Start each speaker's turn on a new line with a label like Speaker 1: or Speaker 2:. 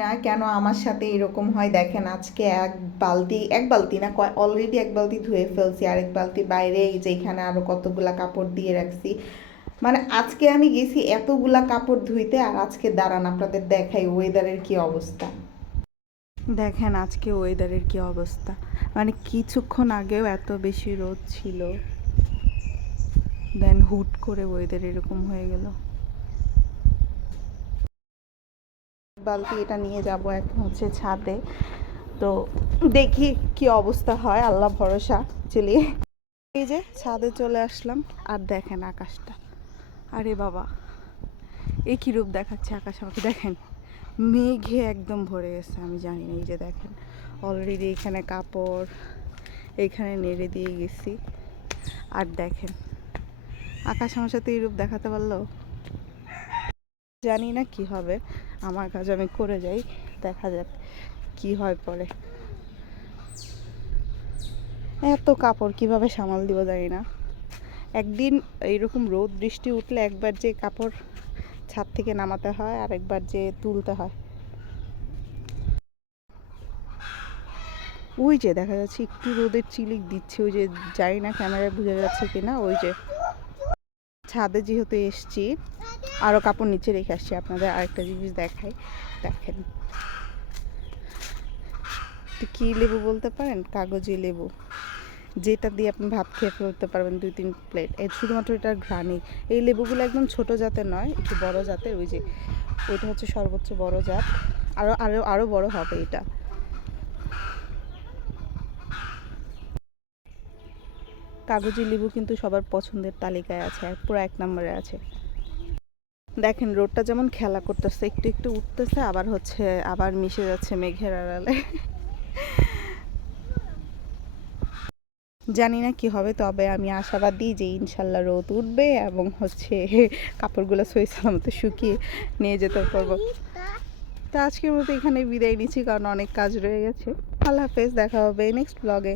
Speaker 1: না কেন আমার সাথে এরকম হয়? দেখেন, আজকে এক বালতি এক বালতি না অলরেডি এক বালতি ধুয়ে ফেলছি, আরেক বালতি বাইরে, এই যে এখানে আরও কতগুলা কাপড় দিয়ে রাখছি। মানে আজকে আমি গেছি এতগুলা কাপড় ধুইতে, আর আজকে দাঁড়ান, আপনাদের দেখাই ওয়েদারের কি অবস্থা। দেখেন, আজকে ওয়েদারের কি অবস্থা। মানে কিছুক্ষণ আগেও এত বেশি রোদ ছিল। দেন হুট করে ওয়েদার এরকম হয়ে গেল। বালতি এটা নিয়ে যাব এখন হচ্ছে ছাদে। তো দেখি কি অবস্থা হয়, আল্লাহ ভরসা চলিয়ে। এই যে ছাদে চলে আসলাম, আর দেখেন আকাশটা। আরে বাবা এই কি রূপ দেখাচ্ছে আকাশ আমাকে দেখেন। মেঘে একদম ভরে গেছে, আমি জানি না, এই যে দেখেন। অলরেডি এখানে কাপড় এইখানে নেড়ে দিয়ে গেছি। আর দেখেন, আকাশ আমার সাথে এই রূপ দেখাতে পারল? জানি না কি হবে। আমার কাজ আমি করে যাই, দেখা যাক কি হয় পরে। এত কাপড় কীভাবে সামাল দিব জানি না। একদিন এইরকম রোদ বৃষ্টি উঠলে একবার যে কাপড় ছাদ থেকে নামাতে হয়, আর একবার যে তুলতে হয়। ওই যে দেখা যাচ্ছে একটু রোদের চিলিক দিচ্ছে, ওই যে জানি না ক্যামেরায় বোঝা যাচ্ছে কিনা, ওই যে ছাদে যেহেতু এসছি আরও কাপড় নিচে রেখে আসছি আপনাদের আরেকটা জিনিস দেখাই। দেখেন। কী লেবু বলতে পারেন? কাগজি লেবু। যেটা দিয়ে আপনি ভাত খেয়ে ফেলতে পারবেন দুই, তিন প্লেট। এই শুধুমাত্র এটার ঘ্রাণই। এই লেবুগুলো একদম ছোট জাতের নয়, একটু বড় জাতের, ওই যে ওইটা হচ্ছে সর্বোচ্চ বড় জাত। আরও আরও আরও বড় হবে এটা। কাগজি লেবু কিন্তু সবার পছন্দের তালিকায় আছে, পুরো এক নম্বরে আছে। দেখেন রোডটা যেমন খেলা করতেছে, একটু একটু উঠতেছে, আবার হচ্ছে, আবার মিশে যাচ্ছে মেঘের আড়ালে। জানি না কি হবে, তবে আমি আশাবাদী যে ইনশাল্লাহ রোদ উঠবে এবং হচ্ছে কাপড়গুলো সই সালামতো শুকিয়ে নিয়ে যেতে পারব। তো আজকের মতো এখানে বিদায় নিচ্ছি, কারণ অনেক কাজ রয়ে গেছে। আল্লাহ হাফেজ, দেখা হবে নেক্সট ব্লগে।